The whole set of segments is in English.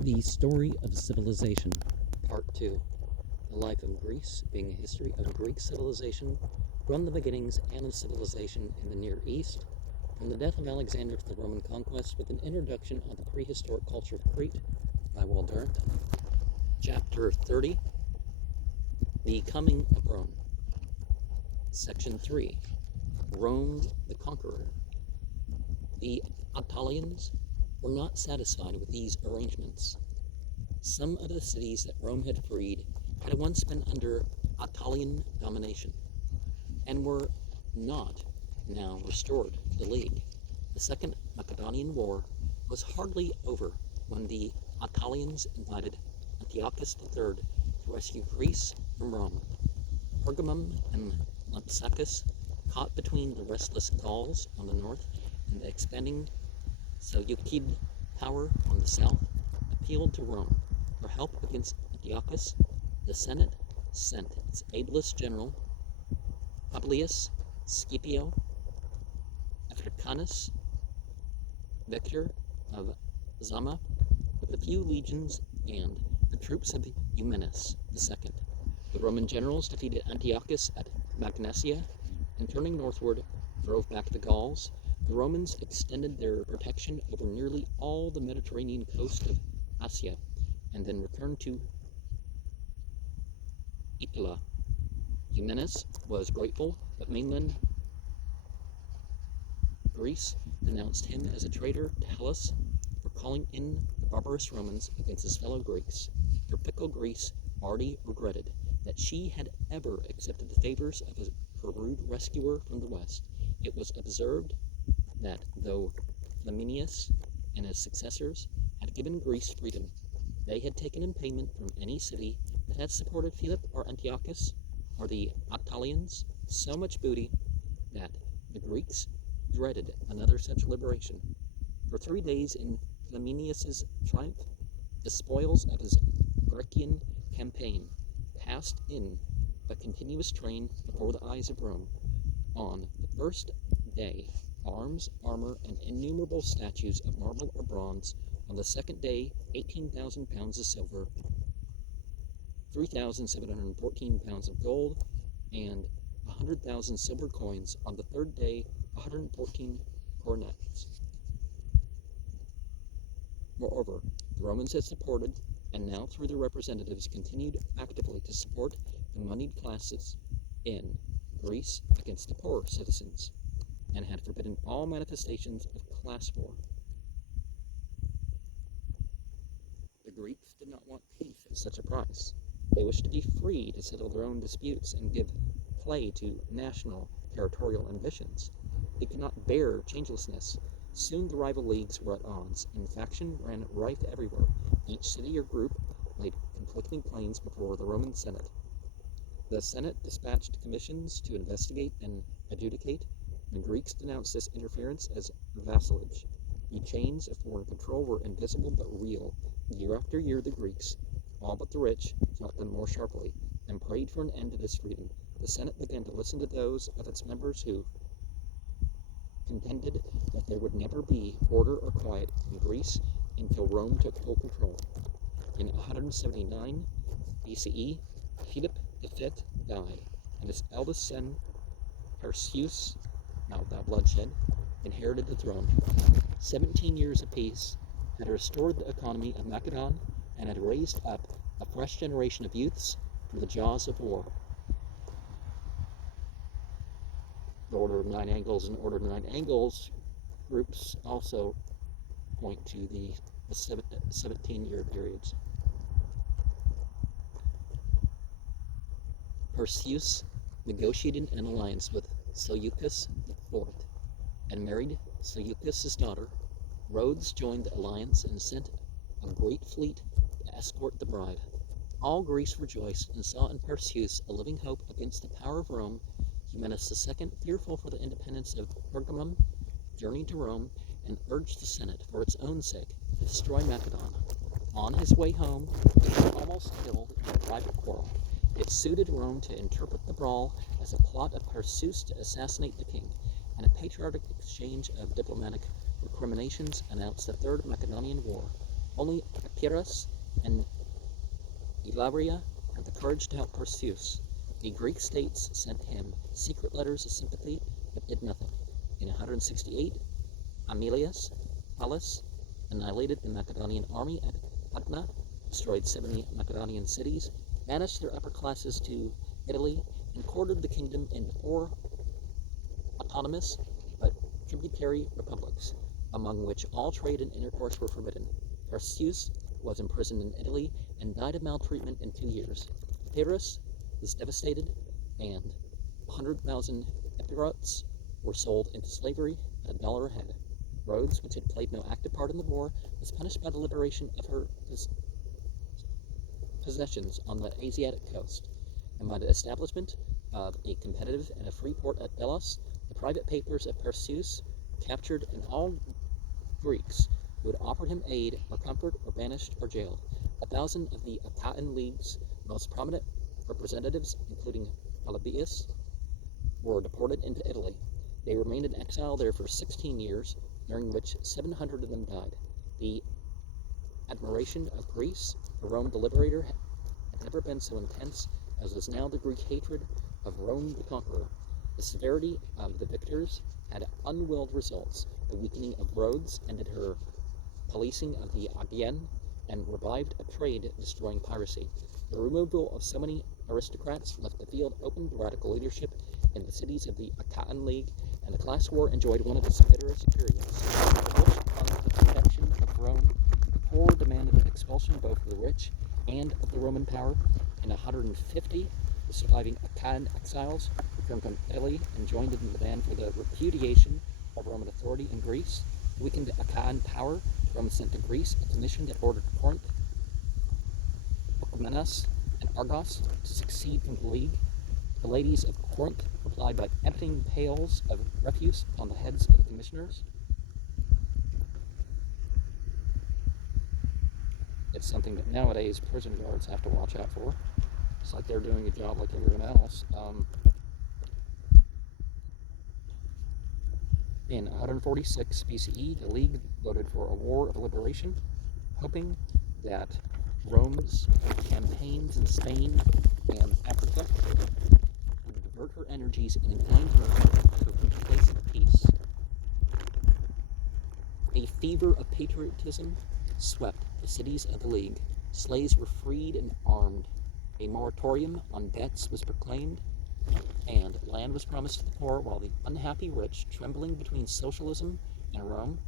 The Story of Civilization, Part 2. The Life of Greece, being a history of Greek civilization, from the beginnings and of civilization in the Near East, from the death of Alexander to the Roman conquest, with an introduction of the prehistoric culture of Crete by Durant. Chapter 30, The Coming of Rome. Section 3, Rome the Conqueror. The Attalians were not satisfied with these arrangements. Some of the cities that Rome had freed had once been under Attalian domination, and were not now restored to the League. The Second Macedonian War was hardly over when the Attalians invited Antiochus III to rescue Greece from Rome. Pergamum and Lampsacus, caught between the restless Gauls on the north and the expanding Seleucid power on the south, appealed to Rome for help against Antiochus. The Senate sent its ablest general, Publius Scipio Africanus, victor of Zama, with a few legions and the troops of Eumenes II. The Roman generals defeated Antiochus at Magnesia, and turning northward, drove back the Gauls. The Romans extended their protection over nearly all the Mediterranean coast of Asia, and then returned to Epila. Eumenes was grateful, but mainland Greece denounced him as a traitor to Hellas for calling in the barbarous Romans against his fellow Greeks. For fickle Greece already regretted that she had ever accepted the favors of her rude rescuer from the west. It was observed that though Flaminius and his successors had given Greece freedom, they had taken in payment from any city that had supported Philip or Antiochus or the Attalians so much booty that the Greeks dreaded another such liberation. For 3 days in Flaminius's triumph, the spoils of his Grecian campaign passed in a continuous train before the eyes of Rome. On the first day, arms, armor, and innumerable statues of marble or bronze. On the second day, 18,000 pounds of silver, 3,714 pounds of gold, and 100,000 silver coins. On the third day, 114 coronets. Moreover, the Romans had supported, and now through their representatives continued actively to support, the moneyed classes in Greece against the poorer citizens, and had forbidden all manifestations of class war. The Greeks did not want peace at such a price. They wished to be free to settle their own disputes and give play to national territorial ambitions. They could not bear changelessness. Soon the rival leagues were at odds, and faction ran rife everywhere. Each city or group laid conflicting claims before the Roman Senate. The Senate dispatched commissions to investigate and adjudicate. The Greeks denounced this interference as vassalage. The chains of foreign control were invisible but real. Year after year, the Greeks, all but the rich, felt them more sharply, and prayed for an end to this freedom. The Senate began to listen to those of its members who contended that there would never be order or quiet in Greece until Rome took full control. In 179 BCE, Philip V died, and his eldest son, Perseus, now without bloodshed, inherited the throne. 17 years of peace had restored the economy of Macedon and had raised up a fresh generation of youths from the jaws of war. The Order of Nine Angles and Order of Nine Angles groups also point to the 17-year periods. Perseus negotiated an alliance with Seleucus IV and married Seleucus' daughter. Rhodes joined the alliance and sent a great fleet to escort the bride. All Greece rejoiced and saw in Perseus a living hope against the power of Rome. Eumenes II, fearful for the independence of Pergamum, journeyed to Rome and urged the Senate, for its own sake, to destroy Macedon. On his way home, he was almost killed in a private quarrel. It suited Rome to interpret the brawl as a plot of Perseus to assassinate the king, and a patriotic exchange of diplomatic recriminations announced the Third Macedonian War. Only Epirus and Ilaria had the courage to help Perseus. The Greek states sent him secret letters of sympathy, but did nothing. In 168, Amelius Pallas annihilated the Macedonian army at Pugna, destroyed 70 Macedonian cities, banished their upper classes to Italy, and quartered the kingdom in 4 autonomous but tributary republics, among which all trade and intercourse were forbidden. Perseus was imprisoned in Italy and died of maltreatment in 2 years. Epirus was devastated, and 100,000 Epirots were sold into slavery at $1 a head. Rhodes, which had played no active part in the war, was punished by the liberation of her possessions on the Asiatic coast, and by the establishment of a competitive and a free port at Delos. The private papers of Perseus captured, and all Greeks who had offered him aid or comfort were banished or jailed. 1,000 of the Achaean League's most prominent representatives, including Polybius, were deported into Italy. They remained in exile there for 16 years, during which 700 of them died. The admiration of Greece for Rome the Liberator had never been so intense as was now the Greek hatred of Rome the Conqueror. The severity of the victors had unwilled results. The weakening of Rhodes ended her policing of the Aegean and revived a trade destroying piracy. The removal of so many aristocrats left the field open to radical leadership in the cities of the Achaean League, and the class war enjoyed one of its bitterest periods. The rich clung to the protection of Rome. The poor demanded the expulsion both of the rich and of the Roman power. In 150, the surviving Achaean exiles returned from Italy and joined in the demand for the repudiation of Roman authority in Greece. Weakened Achaean power, Rome sent to Greece a commission that ordered Corinth, Orchomenus, and Argos to secede from the League. The ladies of Corinth replied by emptying pails of refuse on the heads of the commissioners. It's something that nowadays prison guards have to watch out for. It's like they're doing a job like everyone else. In 146 BCE, the League voted for a war of liberation, hoping that Rome's campaigns in Spain and Africa would divert her energies and incline her to a place of peace. A fever of patriotism swept the cities of the League. Slaves were freed and armed. A moratorium on debts was proclaimed, and land was promised to the poor, while the unhappy rich, trembling between socialism and Rome,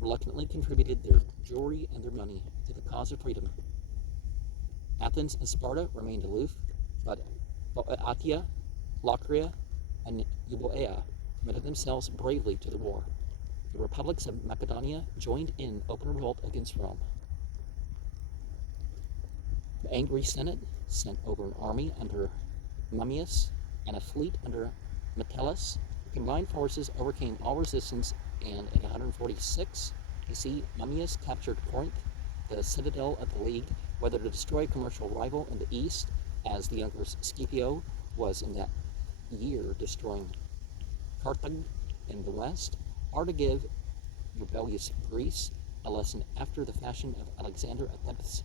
reluctantly contributed their jewelry and their money to the cause of freedom. Athens and Sparta remained aloof, but Boeotia, Locrian, and Euboea committed themselves bravely to the war. The republics of Macedonia joined in open revolt against Rome. The angry Senate sent over an army under Mummius and a fleet under Metellus. Combined forces overcame all resistance, and in 146 BC, Mummius captured Corinth, the citadel of the League, whether to destroy a commercial rival in the east, as the younger Scipio was in that year destroying Carthage in the west, or to give rebellious Greece a lesson after the fashion of Alexander at Thebes.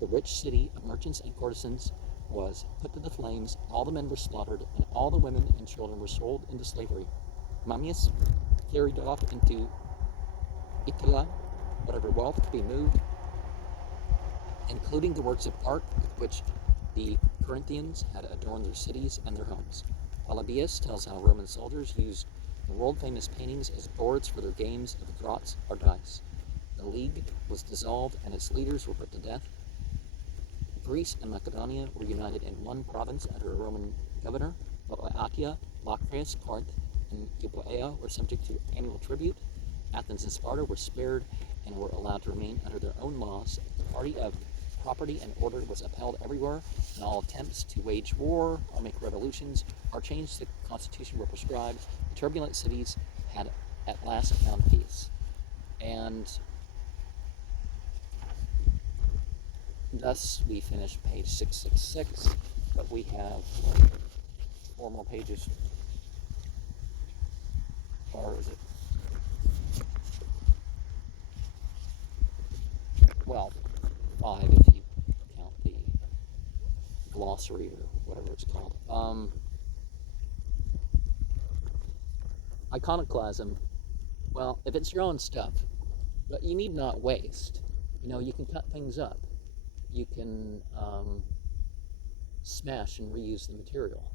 The rich city of merchants and courtesans was put to the flames, all the men were slaughtered, and all the women and children were sold into slavery. Mummius carried off into Italy whatever wealth could be moved, including the works of art with which the Corinthians had adorned their cities and their homes. Polybius tells how Roman soldiers used the world-famous paintings as boards for their games of draughts or dice. The League was dissolved and its leaders were put to death. Greece and Macedonia were united in one province under a Roman governor, while Boeotia, Locrian, Corinth, and Euboea were subject to annual tribute. Athens and Sparta were spared and were allowed to remain under their own laws. The party of property and order was upheld everywhere, and all attempts to wage war or make revolutions or change the constitution were proscribed. The turbulent cities had at last found peace. And thus we finish page 666, but we have 4 more pages. Or is it? well, 5 if you count the glossary or whatever it's called. Iconoclasm, well, if it's your own stuff, but you need not waste. You can cut things up. You can smash and reuse the material.